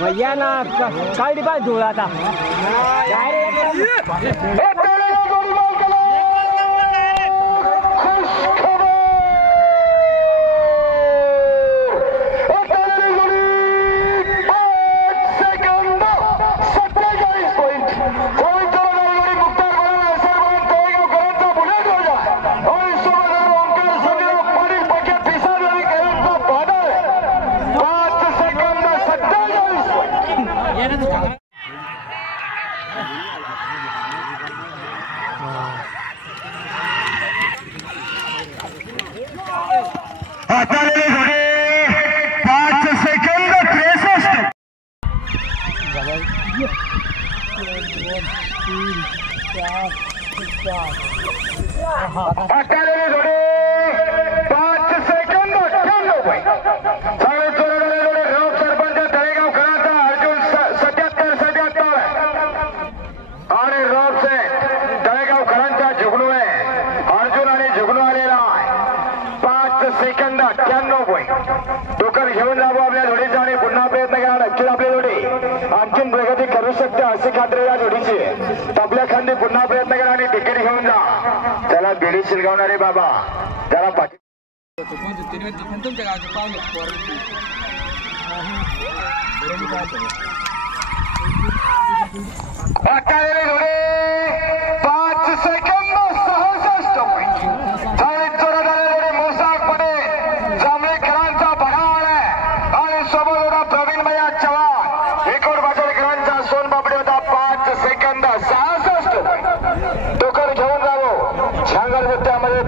भैया ना काढी पाय धुळ आता टोकन घेऊन जावं आपल्या जोडीचा आणि पुन्हा प्रयत्न करा. नक्कीच आपली जोडी आणखीन प्रगती करू शकते अशी खात्री या जोडीची. आपल्या खांदी पुन्हा प्रयत्न करा आणि तिकीट घेऊन जा. त्याला बेडी शिलगावणारे बाबा त्याला पाठी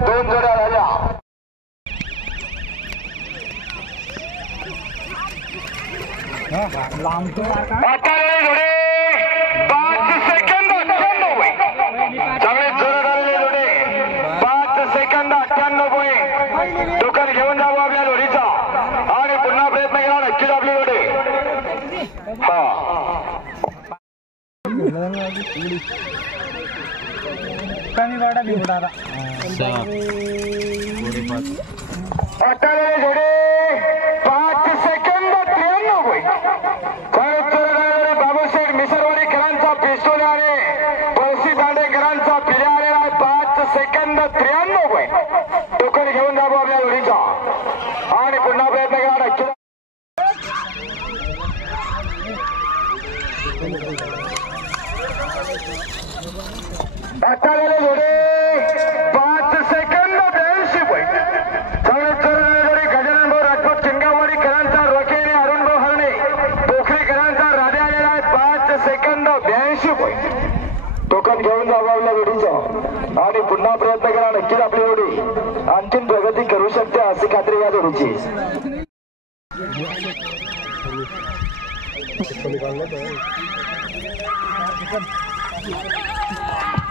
दोन जोड्या झाल्या. चांगले जोरात आलेले जोडे 5 सेकंद 98 पॉईंट. टोकन घेऊन जावं आपल्या जोडीचा आणि पुन्हा प्रयत्न केला. नक्कीच आपली जोडी जोडे 5 सेकंद 93 पॉईंट. बाबूशेठ मिसरवाडीकरांचा पिस्तूल आणि पळशी दांडेकरांचा पिल्या आलेला आहे. 5 सेकंद 93 पॉईंट. टोकन घेऊन जावं आपल्या जोडीचा आणि पुन्हा प्रयत्न केला. नक्की जोडे 5 सेकंद 82 पॉईंट. गजानन भाऊ राजपूत चिंगावाडीकरांचा रोखे आणि अरुण भाऊ हरणे पोखरीकरांचा राधे आलेला आहे. 5 सेकंद 82 पॉईंट. टोकन घेऊन जावं आपल्या जोडीचं आणि पुन्हा प्रयत्न करा. नक्कीच आपली जोडी आणखीन प्रगती करू शकते अशी खात्री या जोडीची.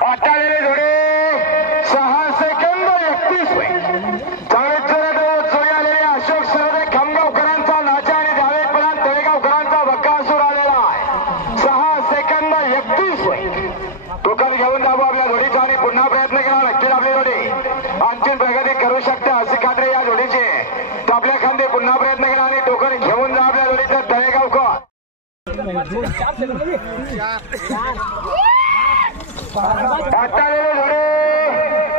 आटालेले जोडे 6 सेकंद 31 पॉईंट. चांगले चोरी आलेले अशोक सरदे खामगावकरांचा नाचा आणि जावेदपणात तळेगावकरांचा बक्कासूर आलेला आहे. 6 सेकंद 31 पॉईंट. टोकन घेऊन जावं आपल्या जोडीचा आणि पुन्हा प्रयत्न करा. नक्कीच आपली जोडी आणखीन प्रगती करू शकते अशी खात्री या जोडीची. आपल्या खांदे पुन्हा प्रयत्न करा आणि टोकन घेऊन जा आपल्या जोडीचं तळेगावकर. आटालेले जोडे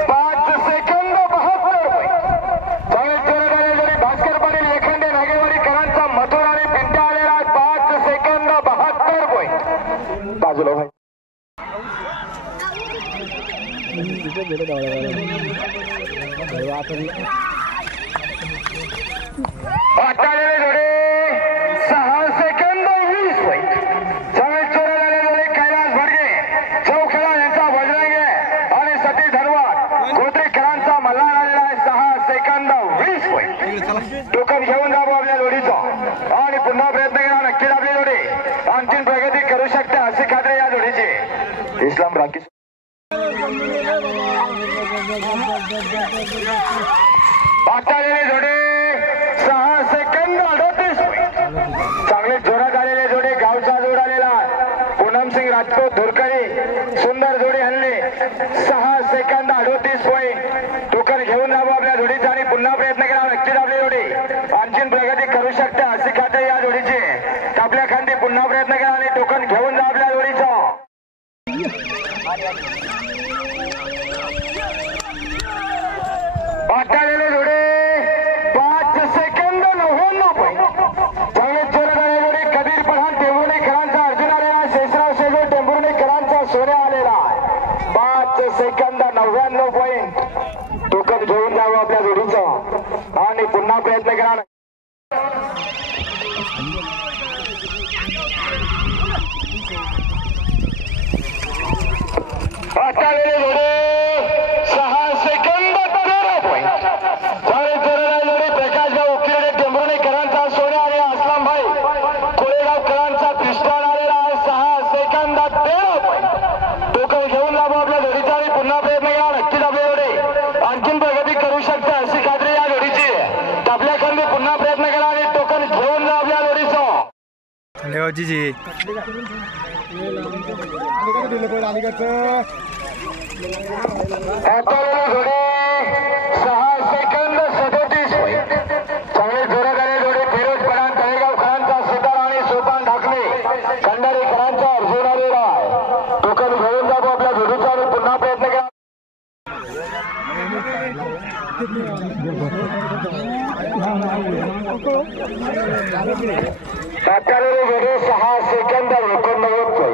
5 सेकंद 72 पॉईंट. चांगले चोरत आलेले जोडी भास्कर पाटील लेखंडे नागेवाडीकरांचा मथुर आणि पिंट्या आलेला 5 सेकंद 72 पॉईंट. बाजूला भाई आटालेले जोडे 6 सेकंद 20 पॉईंट. चांगले चोरत आलेले जोडे कैलास भडगे चौखेडा यांचा बजरंगे आणि सतीश धरवाड गोत्रेकरांचा मल्हार आलेला आहे. 6 सेकंद 20 पॉईंट. टोकन घेऊन जावं आपल्या जोडीचा आणि पुन्हा प्रयत्न केला. नक्कीच आपली जोडी आणखीन प्रगती करू शकते अशी खात्री या जोडीची. इस्लाम राखी आटालेले जोडे 6 सेकंद 38 पॉईंट. चांगले जोरात आलेले जोडे गावचा जोड आलेला पूनमसिंग राजपूत धुरकरी सुंदर जोडी हल्ली 6 सेकंद 38 पॉईंट. टोकन घेऊन जावं आपल्या जोडीचा आणि पुन्हा प्रयत्न केला. नक्कीच आपली जोडी आणखीन प्रगती करू शकते अशी एखाद्या या जोडीचे आपल्या खांदी पुन्हा प्रयत्न करा आणि टोकन घेऊन जा आपल्या जोडीचा वाटालेले जोडे 5 सेकंद 99 पॉईंट चांगले जोरदार जोडे कबीर पठाण टेंभुर्णीकरांचा अर्जुन आलेला शेषराव शेजो टेंभुर्णीकरांचा सोन्या आलेला 5 सेकंद 99 पॉईंट टोकन घेऊन जावं आपल्या जोडीचं आणि पुन्हा प्रयत्न करा वाटालेले जोडे 6 सेकंद 13 पॉईंट चांगले जोरदार जोडे प्रकाशभाऊ उकिरडे टेंभुर्णीकरांचा सोन्या आणि असलामभाई कोळेगावकरांचा पिस्टन आलेला 6 सेकंद 13 पॉईंट टोकन घेऊन जावं आपल्या जोडीचा आणि पुन्हा प्रयत्न करा नक्कीच आपले जोडे आणखीन प्रगती करू शकते अशी खात्री या जोडीची आपल्या खांदी पुन्हा प्रयत्न करा आणि टोकन घेऊन जा आपल्या जोडीचं जी वाटालेले जोडे 6 सेकंद 37 पॉईंट चांगले जोरदार जोडे फिरोज पठाण तळेगावकरांचा सुतार आणि सोपान ढाकणे खंडारीकरांचा अर्जुन आलेला आहे टोकन घेऊन जातो आपल्या जोडीचा आणि पुन्हा प्रयत्न करा वाटालेले जोडे 6 सेकंद 89